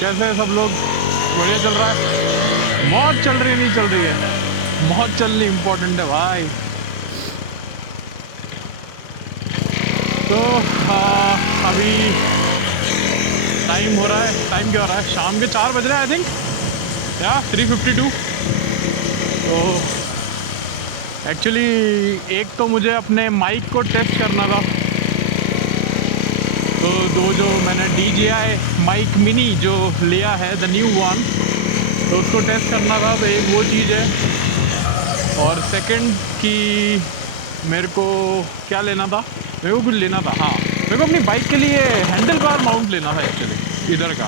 कैसे है सब लोग? बढ़िया चल रहा है? मौज चल रही है नहीं चल रही है? मौज चलनी इम्पोर्टेंट है भाई। तो अभी टाइम हो रहा है, टाइम क्या हो रहा है? शाम के 4 बज रहे हैं आई थिंक, या 3:52। तो एक्चुअली एक तो मुझे अपने माइक को टेस्ट करना था। तो दो जो मैंने DJI माइक मिनी जो लिया है, द न्यू वन, तो उसको टेस्ट करना था। तो एक वो चीज़ है, और सेकंड कि मेरे को क्या लेना था, मेरे को कुछ लेना था। हाँ, मेरे को अपनी बाइक के लिए हैंडल बार माउंट लेना था एक्चुअली, इधर का।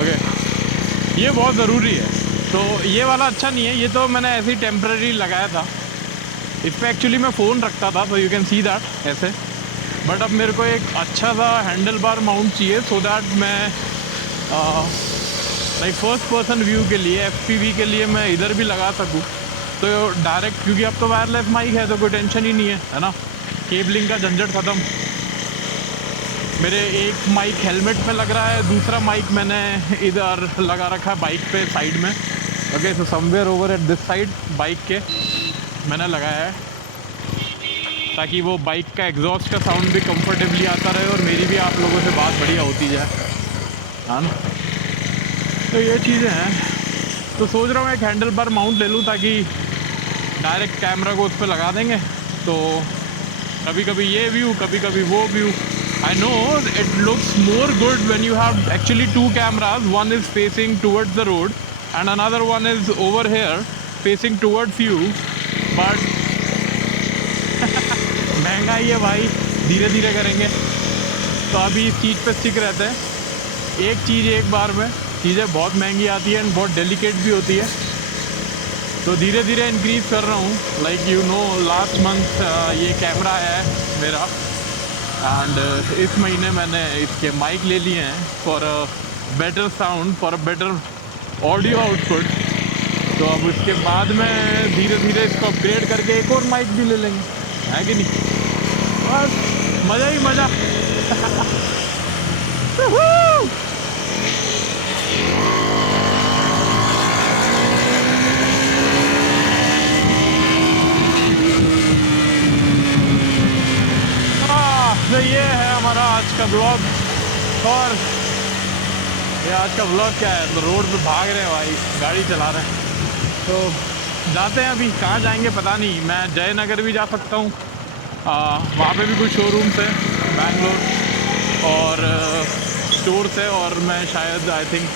ओके, ये बहुत ज़रूरी है। तो ये वाला अच्छा नहीं है, ये तो मैंने ऐसे ही टेम्पररी लगाया था। इस पर एक्चुअली मैं फ़ोन रखता था, तो यू कैन सी दैट ऐसे। बट अब मेरे को एक अच्छा सा हैंडल बार माउंट चाहिए, सो दैट मैं लाइक फर्स्ट पर्सन व्यू के लिए, FPV के लिए मैं इधर भी लगा सकूँ। तो डायरेक्ट, क्योंकि अब तो वायरलेस माइक है तो कोई टेंशन ही नहीं है ना, केबलिंग का झंझट ख़त्म। मेरे एक माइक हेलमेट में लग रहा है, दूसरा माइक मैंने इधर लगा रखा है बाइक पे साइड में। Okay, so somewhere over at this side bike के मैंने लगाया है, ताकि वो बाइक का एग्जॉस्ट का साउंड भी कंफर्टेबली आता रहे और मेरी भी आप लोगों से बात बढ़िया होती जाए, हाँ ना। तो ये चीज़ें हैं। तो सोच रहा हूँ एक हैंडल बार माउंट ले लूँ, ताकि डायरेक्ट कैमरा को उस पर लगा देंगे। तो कभी कभी ये व्यू, कभी कभी वो view. I know it looks more good when you have actually two cameras, one is facing towards the road and another one is over here facing towards you. But महंगाई है भाई, धीरे धीरे करेंगे। तो अभी इस चीज़ पे स्टिक रहते हैं। एक चीज़ एक बार में, चीज़ें बहुत महंगी आती है एंड बहुत डेलिकेट भी होती है। तो धीरे धीरे इंक्रीज़ कर रहा हूँ। Like you know, last month ये कैमरा है मेरा, एंड इस महीने मैंने इसके माइक ले लिए हैं for a better sound, for a better audio output. तो अब उसके बाद में धीरे धीरे इसको अपग्रेड करके एक और माइक भी ले लेंगे, है कि नहीं? बस मज़ा ही मज़ा। तो ये है हमारा आज का ब्लॉग। और ये आज का ब्लॉग क्या है, तो रोड पे भाग रहे हैं भाई, गाड़ी चला रहे हैं। तो जाते हैं, अभी कहाँ जाएंगे पता नहीं। मैं जयनगर भी जा सकता हूँ, वहाँ पे भी कुछ शोरूम्स है बैंगलोर, और स्टोर्स है। और मैं शायद आई थिंक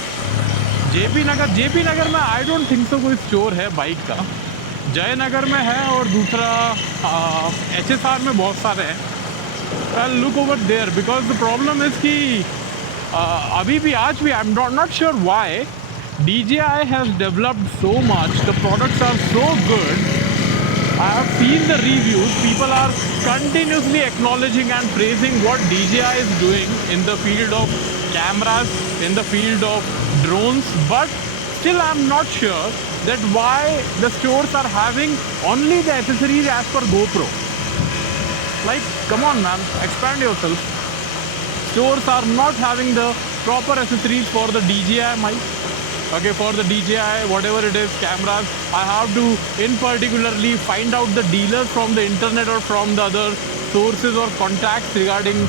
JP नगर में आई डोंट थिंक सो कोई स्टोर है बाइक का। जयनगर में है, और दूसरा HSR में बहुत सारे हैं। I'll look over there, because the problem is कि अभी भी आज भी I'm not sure why DJI has developed so much. The products are so good. I have seen the reviews. People are continuously acknowledging and praising what DJI is doing in the field of cameras, in the field of drones. But still I'm not sure that why the stores are having only the accessories as per GoPro. Like, come on man, expand yourself. Stores are not having the proper accessories for the DJI mic. Okay, for the DJI, whatever it is, cameras, I have to in particularly find out the dealers from the internet or from the other sources or contacts regarding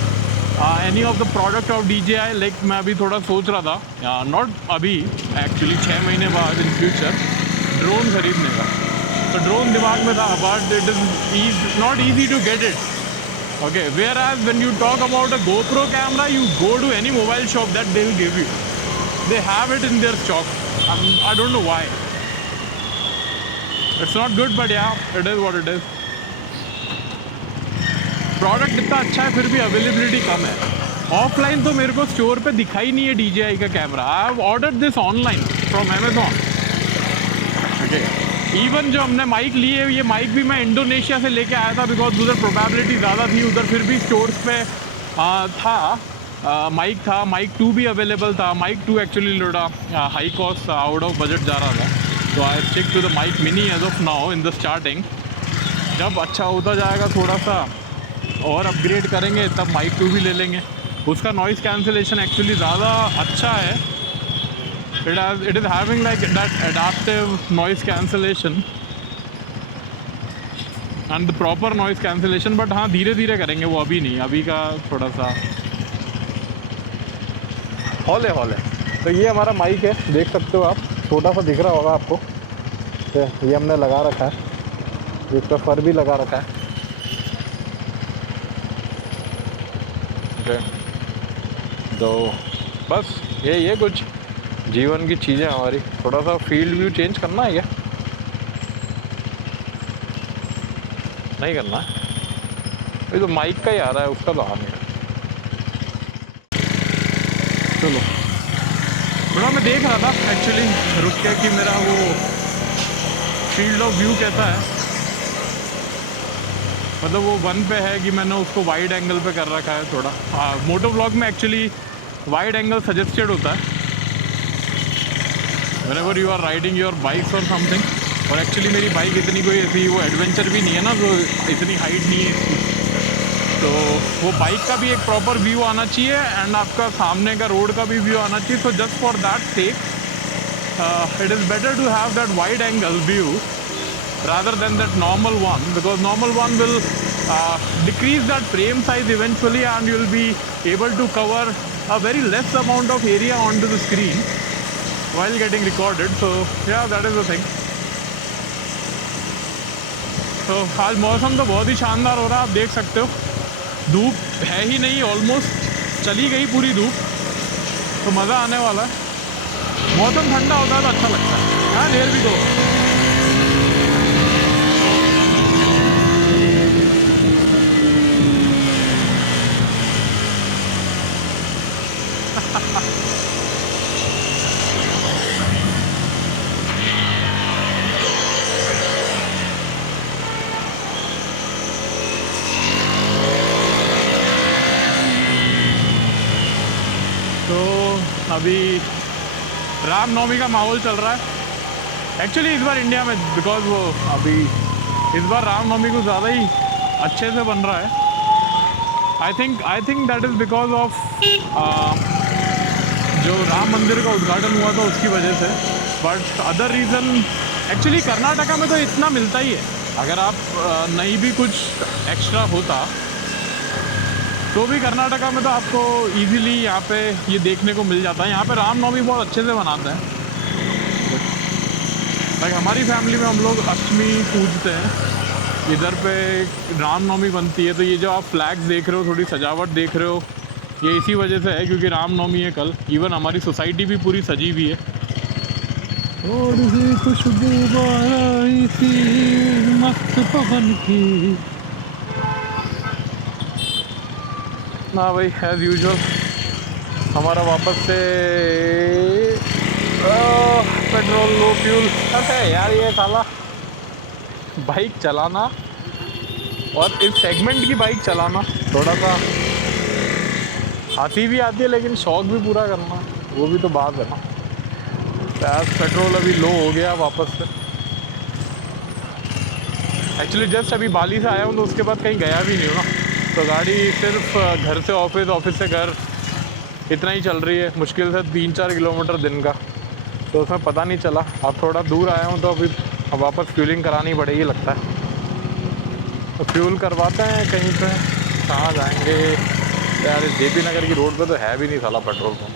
any of the product of DJI. Like, मैं अभी थोड़ा सोच रहा था, not अभी actually 6 महीने बाद in future drone खरीदने का। तो ड्रोन दिमाग में था, but it is not easy to get it. Okay, whereas when you talk about a GoPro camera, you go to any mobile shop that they'll give you. They have it in their stock. I don't know why. It's not good, but yeah, it is what it is. Product इतना अच्छा है, फिर भी availability कम है। Offline तो मेरे को store पे दिखाई नहीं है DJI का camera. I have ordered this online from Amazon. Okay, even जो हमने माइक ली है, ये माइक भी मैं इंडोनेशिया से लेके आया था, बिकॉज उधर प्रोबेबिलिटी ज़्यादा थी। उधर फिर भी स्टोर्स पे था, माइक था, माइक 2 भी अवेलेबल था। माइक 2 एक्चुअली थोड़ा high cost, out of budget जा रहा था, तो I stick to the mic mini as of now in the starting. जब अच्छा होता जाएगा, थोड़ा सा और अपग्रेड करेंगे, तब माइक 2 भी ले लेंगे। उसका नॉइज़ कैंसिलेशन एक्चुअली ज़्यादा अच्छा है. It is having like that adaptive noise cancellation and the proper noise cancellation. But हाँ, धीरे धीरे करेंगे वो, अभी नहीं. अभी का थोड़ा सा हॉल है. तो ये हमारा माइक है, देख सकते हो आप, छोटा सा दिख रहा होगा आपको. तो ये हमने लगा रखा है, इसका फर भी लगा रखा है. तो बस ये कुछ जीवन की चीज़ें हमारी. थोड़ा सा फील्ड व्यू चेंज करना है क्या? नहीं करना है. ये तो माइक का ही आ रहा है, उसका तो आ नहीं रहा. चलो बड़ा, मैं देख रहा था एक्चुअली रुक के कि मेरा वो फील्ड ऑफ व्यू कैसा है. मतलब वो 1 पे है कि मैंने उसको वाइड एंगल पे कर रखा है थोड़ा. मोटो व्लॉग में एक्चुअली वाइड एंगल सजेस्टेड होता है whenever you are riding your bikes और समथिंग. और एक्चुअली मेरी बाइक इतनी कोई ऐसी वो एडवेंचर भी नहीं है ना, तो इतनी हाइट नहीं है इसकी. तो वो बाइक का भी एक प्रॉपर व्यू आना चाहिए एंड आपका सामने का रोड का भी व्यू आना चाहिए. So just for that sake it is better to have that wide angle view rather than that normal one, because normal one will decrease that frame size eventually and you will be able to cover a very less amount of area onto the screen while getting recorded. So yeah, that is the thing. तो आज मौसम तो बहुत ही शानदार हो रहा है, आप देख सकते हो. धूप है ही नहीं, ऑलमोस्ट चली गई पूरी धूप. तो मज़ा आने वाला है. मौसम ठंडा होता है तो अच्छा लगता है. हाँ, देर भी दो. तो अभी रामनवमी का माहौल चल रहा है एक्चुअली इस बार इंडिया में, बिकॉज वो अभी इस बार रामनवमी को ज़्यादा ही अच्छे से बन रहा है. I think that is because of जो राम मंदिर का उद्घाटन हुआ था उसकी वजह से. But other reason actually Karnataka में तो इतना मिलता ही है. अगर आप नहीं भी कुछ एक्स्ट्रा होता तो भी कर्नाटका में तो आपको इजीली यहाँ पे ये देखने को मिल जाता है. यहाँ पे रामनवमी बहुत अच्छे से मनाते हैं. लाइक हमारी फैमिली में हम लोग अष्टमी पूजते हैं. इधर पे रामनवमी बनती है. तो ये जो आप फ्लैग्स देख रहे हो, थोड़ी सजावट देख रहे हो, ये इसी वजह से है क्योंकि रामनवमी है कल. इवन हमारी सोसाइटी भी पूरी सजी हुई है. थोड़ी सी खुशबू आई थी मस्त पवन की. ना भाई, एज़ यूजुअल हमारा वापस से पेट्रोल लो फ्यूल. अरे यार, ये साला बाइक चलाना और इस सेगमेंट की बाइक चलाना थोड़ा सा आती भी आती है, लेकिन शौक भी पूरा करना, वो भी तो बात है ना. गैस पेट्रोल अभी लो हो गया वापस से. एक्चुअली जस्ट अभी बाली से आया हूँ तो उसके बाद कहीं गया भी नहीं हूँ ना. तो गाड़ी सिर्फ घर से ऑफिस, ऑफिस से घर, इतना ही चल रही है. मुश्किल से 3-4 किलोमीटर दिन का. तो उसमें पता नहीं चला. अब थोड़ा दूर आया हूँ तो अभी वापस फ्यूलिंग करानी पड़ेगी लगता है. तो फ्यूल करवाते हैं कहीं पे. कहाँ जाएंगे यार? इस जेपी नगर की रोड पे तो है भी नहीं साला पेट्रोल पंप.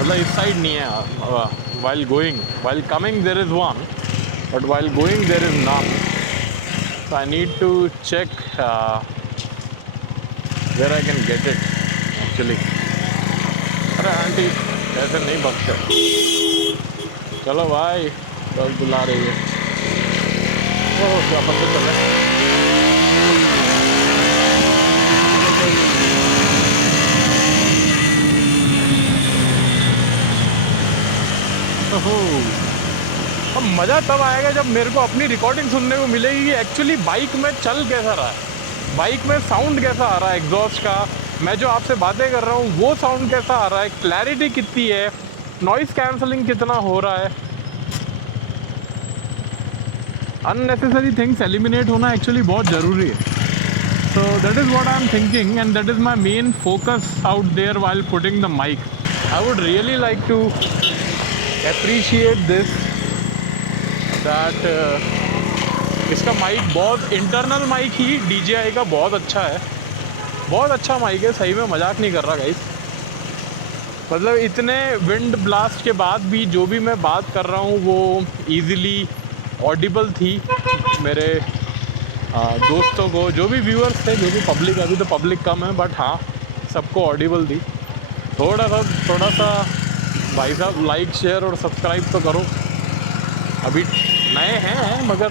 मतलब इस साइड नहीं है. While coming there is one, but while going there is none. So I need to check where I can get it actually. अरे आंटी ऐसे नहीं बकते. चलो भाई, बस बुला रही है. ओह, अपन तो चले. ओह, अब मज़ा तब आएगा जब मेरे को अपनी रिकॉर्डिंग सुनने को मिलेगी कि एक्चुअली बाइक में चल कैसा रहा है, बाइक में साउंड कैसा आ रहा है एग्जॉस्ट का. मैं जो आपसे बातें कर रहा हूँ वो साउंड कैसा आ रहा है, क्लैरिटी कितनी है, नॉइज़ कैंसलिंग कितना हो रहा है. अननेसेसरी थिंग्स एलिमिनेट होना एक्चुअली बहुत ज़रूरी है. So that is what I am thinking, and that is my main focus out there while putting the mic. I would really like to appreciate this, that इसका mic बहुत internal mic ही DJI का बहुत अच्छा है, बहुत अच्छा mic है, सही में मजाक नहीं कर रहा गाइस। मतलब इतने विंड ब्लास्ट के बाद भी जो भी मैं बात कर रहा हूँ वो ईज़िली ऑडिबल थी मेरे दोस्तों को, जो भी व्यूअर्स थे, जो भी पब्लिक, अभी तो पब्लिक कम है बट हाँ सबको ऑडिबल थी। थोड़ा सा भाई साहब लाइक शेयर और सब्सक्राइब तो करो, अभी नए हैं मगर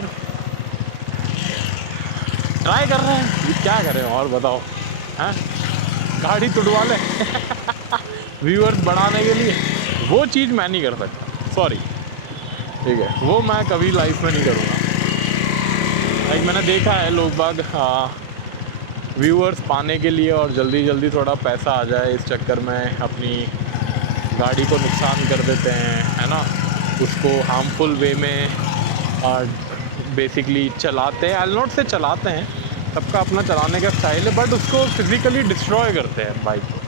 ट्राई कर रहे हैं, क्या करें और बताओ, हैं गाड़ी तुड़वा लें व्यूअर्स बढ़ाने के लिए, वो चीज़ मैं नहीं कर सकता, सॉरी, ठीक है, वो मैं कभी लाइफ में नहीं करूँगा। लाइक मैंने देखा है लोग बाग व्यूअर्स पाने के लिए और जल्दी थोड़ा पैसा आ जाए इस चक्कर में अपनी गाड़ी को नुकसान कर देते हैं, है ना, उसको हार्मफुल वे में बेसिकली चलाते हैं। आई नॉट से चलाते हैं, सबका अपना चलाने का स्टाइल है, बट उसको फिज़िकली डिस्ट्रॉय करते हैं बाइक को,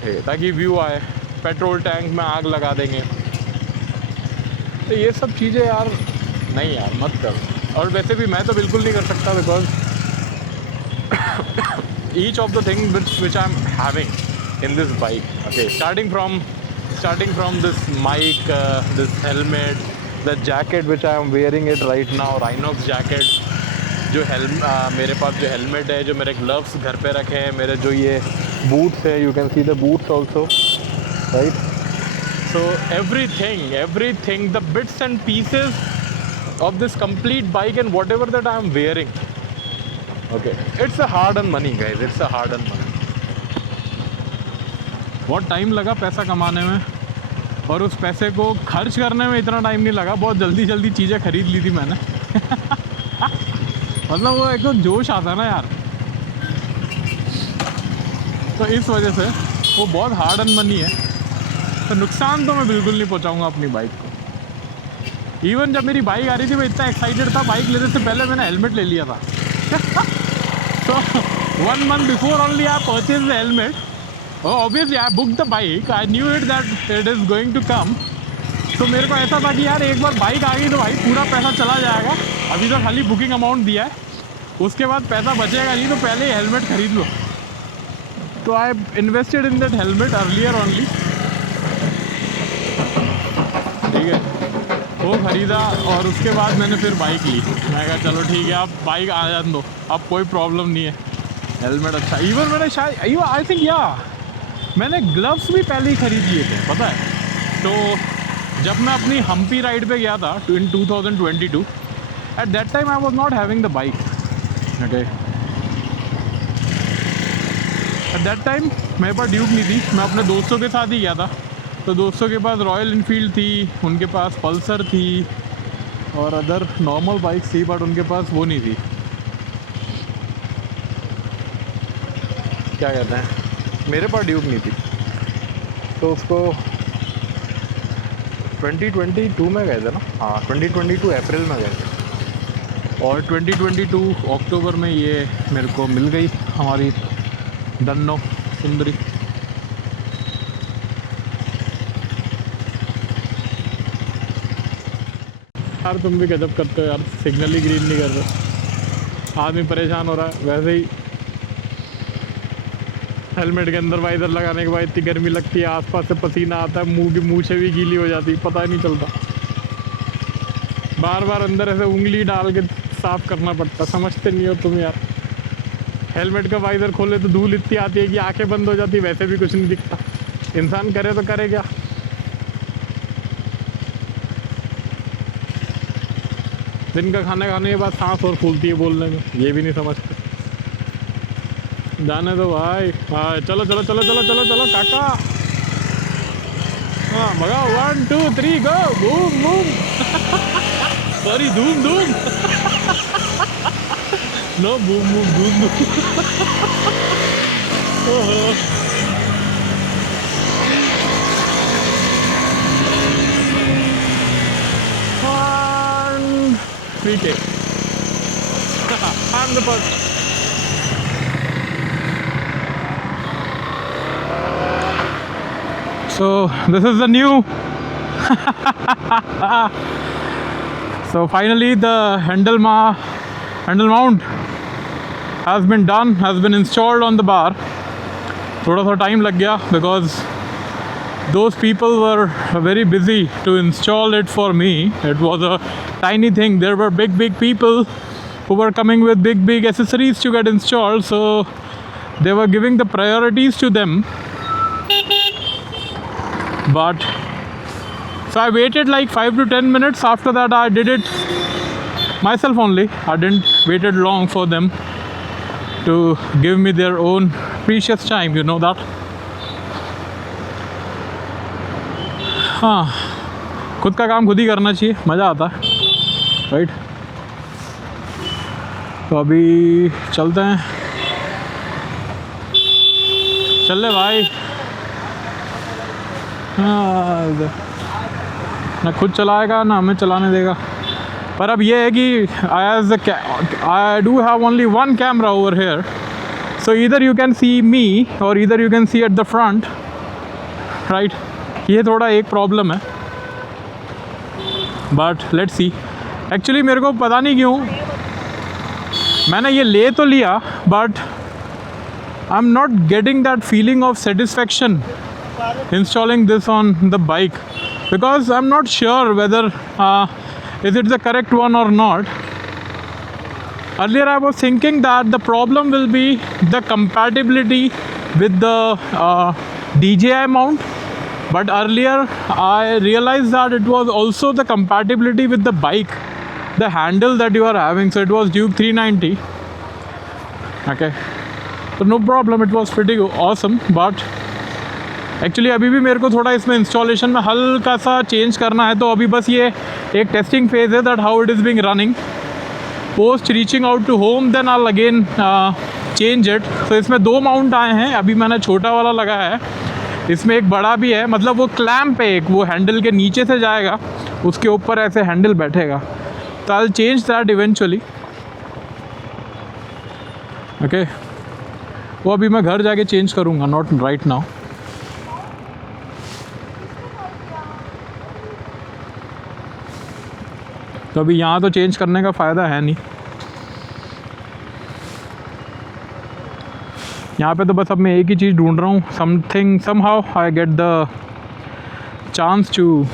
ठीक है, ताकि व्यू आए, पेट्रोल टैंक में आग लगा देंगे। तो ये सब चीज़ें यार नहीं यार मत करो, और वैसे भी मैं तो बिल्कुल नहीं कर सकता, because each of the thing which I am having in this bike, okay, starting from this mic, this helmet, the jacket which I am wearing it right now, Rynox jacket, जो मेरे पास जो हेलमेट है, जो मेरे ग्लव्स घर पे रखे हैं, मेरे जो ये बूट्स है, you can see the boots also, right. So everything, the bits and pieces of this complete bike and whatever that I am wearing, okay, it's a hard-earned money guys, it's a hard-earned money। बहुत time लगा पैसा कमाने में, और उस पैसे को खर्च करने में इतना टाइम नहीं लगा, बहुत जल्दी चीज़ें खरीद ली थी मैंने मतलब वो एक तो जोश आता है ना यार, तो इस वजह से वो बहुत हार्ड-अर्न मनी है। तो नुकसान तो मैं बिल्कुल नहीं पहुंचाऊंगा अपनी बाइक को। इवन जब मेरी बाइक आ रही थी मैं इतना एक्साइटेड था, बाइक लेने से पहले मैंने हेलमेट ले लिया था तो 1 month before only I purchase the helmet, obviously I book the bike, I knew it that it is going to come. तो मेरे को ऐसा था कि यार एक बार बाइक आ गई तो भाई पूरा पैसा चला जाएगा, अभी तो खाली बुकिंग अमाउंट दिया है, उसके बाद पैसा बचेगा नहीं, तो पहले ही हेलमेट खरीद लो। तो I invested in that helmet earlier only, ठीक है, वो ख़रीदा और उसके बाद मैंने फिर बाइक ली। मैं कहा चलो ठीक है, आप बाइक आ जाने दो, अब कोई प्रॉब्लम नहीं है, हेलमेट अच्छा। इवन मैंने शायद आई थिंक मैंने ग्लव्स भी पहले ही ख़रीद लिए थे, पता है। तो जब मैं अपनी हम्पी राइड पे गया था इन 2022, at that time I was not having the bike, okay, at that time मेरे पास ड्यूक नहीं थी, मैं अपने दोस्तों के साथ ही गया था। तो दोस्तों के पास रॉयल इनफील्ड थी, उनके पास पल्सर थी और अदर नॉर्मल बाइक्स थी, बट उनके पास वो नहीं थी, क्या कहते हैं, मेरे पास ड्यूक नहीं थी। तो उसको 2022 में गए थे ना, हाँ 2022 अप्रैल में गए थे, और 2022 अक्टूबर में ये मेरे को मिल गई हमारी दन्नो सुंदरी। यार तुम भी गजब करते हो यार, सिग्नल ही ग्रीन नहीं कर रहे, आदमी परेशान हो रहा है। वैसे ही हेलमेट के अंदर वाइजर लगाने के बाद इतनी गर्मी लगती है, आसपास से पसीना आता है, मुंह की मूछें भी गीली हो जाती है, पता ही नहीं चलता, बार बार अंदर ऐसे उंगली डाल के साफ़ करना पड़ता, समझते नहीं हो तुम यार। हेलमेट का वाइजर खोले तो धूल इतनी आती है कि आंखें बंद हो जाती, वैसे भी कुछ नहीं दिखता, इंसान करे तो करे क्या। दिन का खाना खाने के बाद सांस और फूलती है बोलने में, ये भी नहीं समझते। जाने दो भाई, हाँ चलो चलो चलो चलो चलो चलो काका, हाँ भगा, 1 2 3 गो, बूम बूम सॉरी धूम धूम नो बूम बूम धूम धूम ओहो ठीक है I'm the first So this is the new so finally the handle mount has been done, has been installed on the bar. थोड़ा सा टाइम लग गया because those people were very busy to install it for me. It was a tiny thing. There were big people who were coming with big accessories to get installed, so they were giving the priorities to them. But so I waited like 5 to 10 minutes. After that I did it myself only. I didn't waited long for them to give me their own precious time, you know that. हाँ, खुद का काम खुद ही करना चाहिए, मज़ा आता है, राइट। तो अभी चलते हैं, चल ले भाई। हाँ, ना खुद चलाएगा ना हमें चलाने देगा। पर अब ये है कि I do have only one camera over here, so either you can see me or either you can see at the front, right? ये थोड़ा एक प्रॉब्लम है, बट लेट्स सी। एक्चुअली मेरे को पता नहीं क्यों मैंने ये ले तो लिया, but I am not getting that feeling of satisfaction installing this on the bike, because I'm not sure whether is it the correct one or not. Earlier I was thinking that the problem will be the compatibility with the DJI mount, but earlier I realized that it was also the compatibility with the bike, the handle that you are having. So it was Duke 390. Okay, so no problem, it was pretty awesome. But actually अभी भी मेरे को थोड़ा इसमें installation में हल्का सा change करना है, तो अभी बस ये एक टेस्टिंग फेज है that how it is being running. Post reaching out to home then I again change it. तो इसमें 2 माउंट आए हैं, अभी मैंने छोटा वाला लगाया है, इसमें एक बड़ा भी है, मतलब वो क्लैम्प है, एक वो हैंडल के नीचे से जाएगा, उसके ऊपर ऐसे हैंडल बैठेगा। तो I will change that eventually. Okay, वो अभी मैं घर जाके चेंज करूँगा, नॉट राइट नाउ। तो अभी यहाँ तो चेंज करने का फ़ायदा है नहीं, यहाँ पे तो बस अब मैं एक ही चीज़ ढूंढ रहा हूँ, something somehow I get the chance to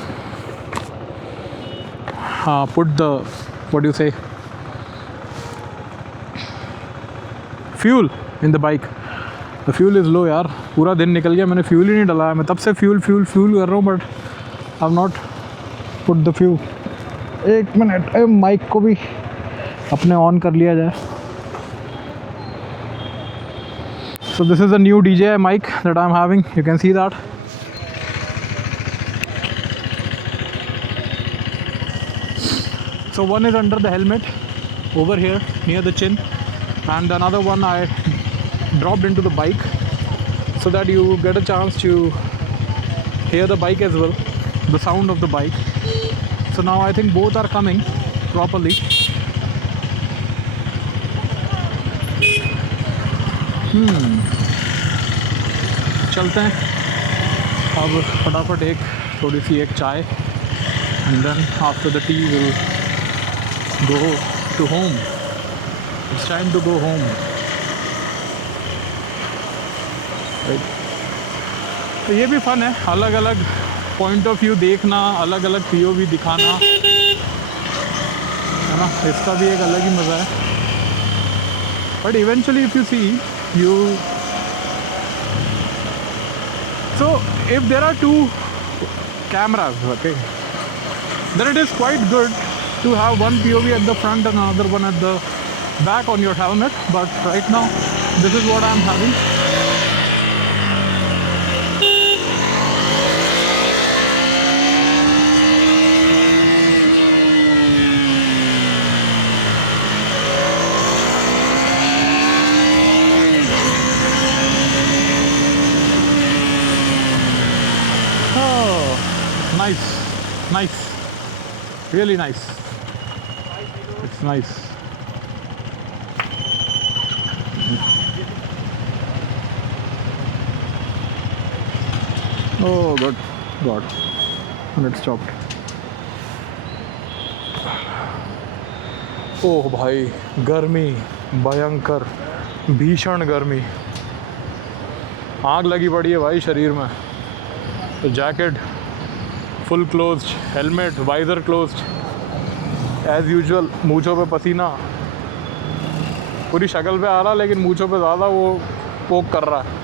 put the what you say fuel in the bike. The fuel is low यार, पूरा दिन निकल गया, मैंने फ्यूल ही नहीं डलाया। मैं तब से फ्यूल कर रहा हूँ, but I have not put the fuel. एक मिनट, माइक को भी अपने ऑन कर लिया जाए। So this is a new DJI mic that I'm having, you can see that. So one is under the helmet over here near the chin, and another one I dropped into the bike so that you get a chance to hear the bike as well, the sound of the bike. So now I think both are coming properly. चलते हैं अब फटाफट, थोड़ी सी एक चाय, and then after the tea we'll go to home. It's time to go home. Right. तो ये भी फन है, अलग अलग पॉइंट ऑफ व्यू देखना, अलग अलग POV दिखाना, है ना, इसका भी एक अलग ही मज़ा है। But eventually if you see you, so if there are 2 cameras, okay, then it is quite good to have one POV at the front and another one at the back on your helmet. But right now this is what I am having. Nice, really nice. It's nice. Oh good God, let's stop. Oh भाई गर्मी, भयंकर भीषण गर्मी, आग लगी पड़ी है भाई शरीर में। तो jacket full closed, helmet visor closed as usual, मूँछों पे पसीना, पूरी शक्ल पे आ रहा लेकिन मूँछों पे ज़्यादा वो पोक कर रहा है।